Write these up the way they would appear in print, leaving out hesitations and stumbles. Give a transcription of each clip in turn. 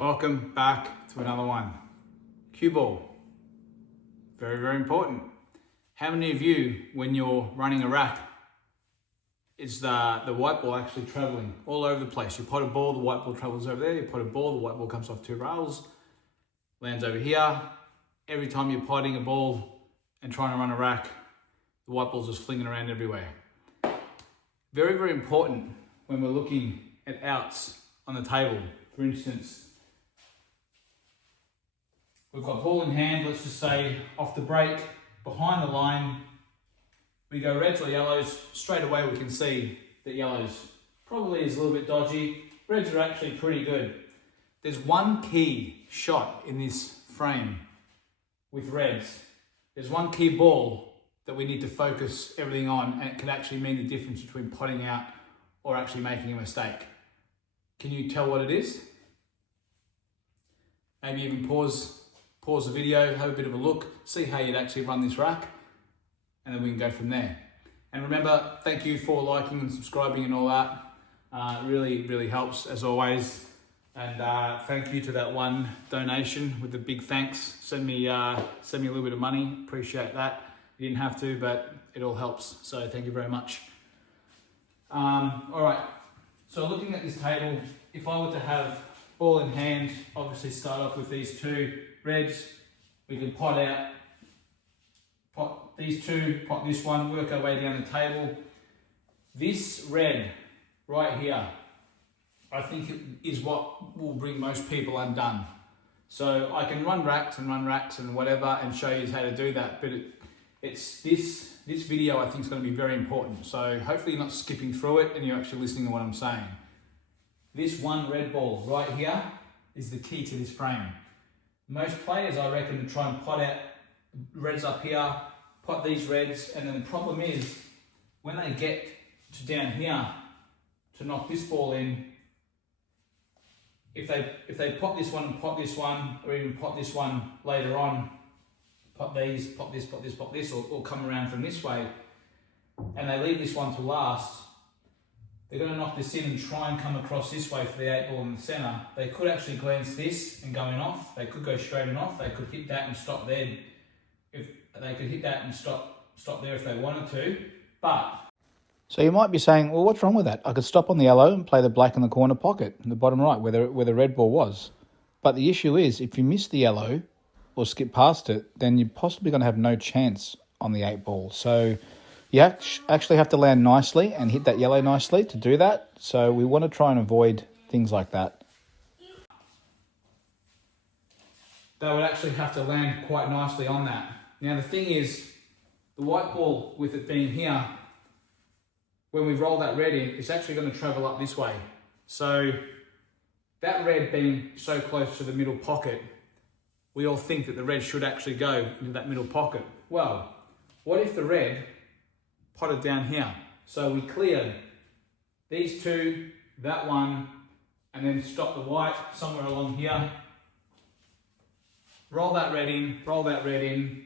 Welcome back to another one. Cueball, very, very important. How many of you, when you're running a rack, is the white ball actually traveling all over the place? You pot a ball, the white ball travels over there. You pot a ball, the white ball comes off two rails, lands over here. Every time you're potting a ball and trying to run a rack, the white ball's just flinging around everywhere. Very, very important when we're looking at outs on the table. For instance, we've got ball in hand, let's just say off the break, behind the line, we go reds or yellows. Straight away we can see that yellows probably is a little bit dodgy. Reds are actually pretty good. There's one key shot in this frame with reds. There's one key ball that we need to focus everything on, and it can actually mean the difference between potting out or actually making a mistake. Can you tell what it is? Maybe even pause the video, have a bit of a look, see how you'd actually run this rack, and then we can go from there. And remember, thank you for liking and subscribing and all that. Really, really helps as always. And thank you to that one donation with the big thanks. Send me a little bit of money. Appreciate that. You didn't have to, but it all helps. So thank you very much. All right. So looking at this table, if I were to have ball in hand, obviously start off with these two reds. We can pot out, pot these two, pot this one, work our way down the table. This red right here, I think it is what will bring most people undone. So I can run racks and whatever and show you how to do that, but it's this video I think is going to be very important. So hopefully you're not skipping through it and you're actually listening to what I'm saying. This one red ball right here is the key to this frame. Most players, I reckon, try and pot out reds up here, pot these reds, and then the problem is when they get to down here to knock this ball in, if they pot this one and pot this one, or even pot this one later on, pot these, pot this, pot this, pot this, or come around from this way, and they leave this one to last, they're going to knock this in and try and come across this way for the 8 ball in the centre. They could actually glance this and going off. They could go straight and off. They could hit that and stop there. If they could hit that and stop there if they wanted to. But so you might be saying, well, what's wrong with that? I could stop on the yellow and play the black in the corner pocket, in the bottom right, where the red ball was. But the issue is, if you miss the yellow or skip past it, then you're possibly going to have no chance on the 8 ball. So you actually have to land nicely and hit that yellow nicely to do that. So we want to try and avoid things like that. they would actually have to land quite nicely on that. Now the thing is, the white ball with it being here, when we roll that red in, it's actually going to travel up this way. So that red being so close to the middle pocket, we all think that the red should actually go into that middle pocket. Well, what if the red potted down here? So we cleared these two, that one, and then stop the white somewhere along here. Roll that red in,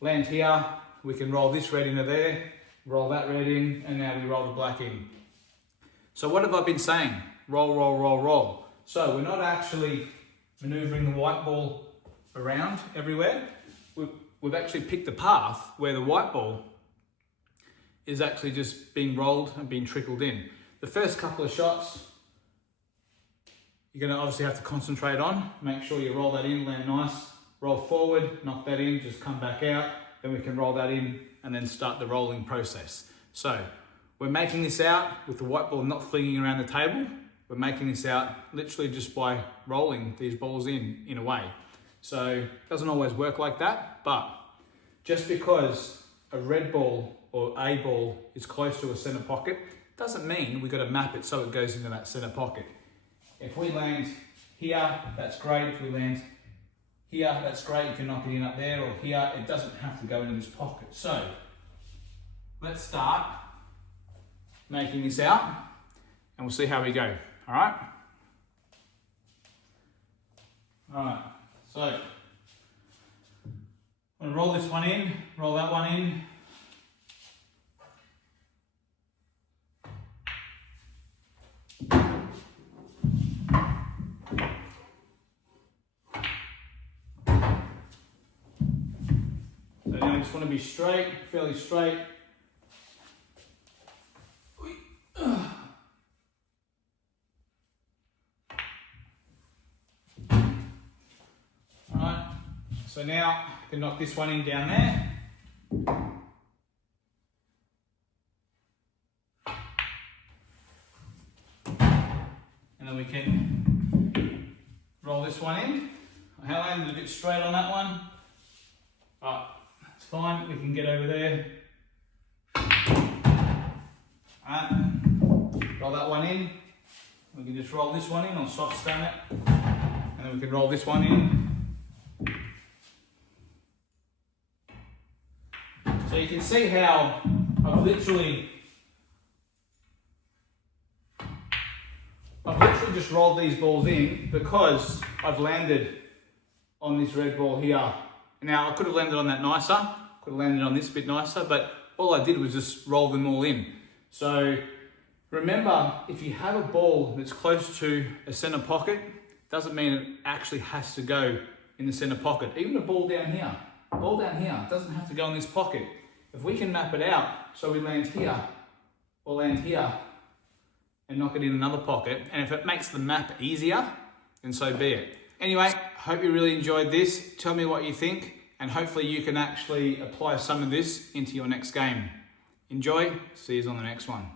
land here. We can roll this red into there, roll that red in, and now we roll the black in. So what have I been saying? Roll, roll, roll, roll. So we're not actually maneuvering the white ball around everywhere. We've actually picked a path where the white ball is actually just being rolled and being trickled in. The first couple of shots, you're going to obviously have to concentrate on. Make sure you roll that in, land nice, roll forward, knock that in, just come back out. Then we can roll that in and then start the rolling process. So we're making this out with the white ball not flinging around the table. We're making this out literally just by rolling these balls in a way. So it doesn't always work like that, but just because a red ball or a ball is close to a center pocket doesn't mean we've got to map it so it goes into that center pocket. If we land here, that's great. If we land here, that's great. You can knock it in up there or here. It doesn't have to go into this pocket. So let's start making this out and we'll see how we go. All right? All right. So I'm going to roll this one in, roll that one in. just want to be straight, fairly straight. Alright, so now I can knock this one in down there. And then we can roll this one in. I landed a bit straight on that one, but that's fine, we can get over there. Alright, roll that one in. We can just roll this one in or soft stone it. And then we can roll this one in. So you can see how I've literally just rolled these balls in because I've landed on this red ball here. Now I could have landed on that nicer, could have landed on this a bit nicer, but all I did was just roll them all in. So remember, if you have a ball that's close to a center pocket, doesn't mean it actually has to go in the center pocket. Even a ball down here doesn't have to go in this pocket. If we can map it out, so we land here, or land here, and knock it in another pocket, and if it makes the map easier, then so be it. Anyway, hope you really enjoyed this. Tell me what you think, and hopefully you can actually apply some of this into your next game. Enjoy, see you on the next one.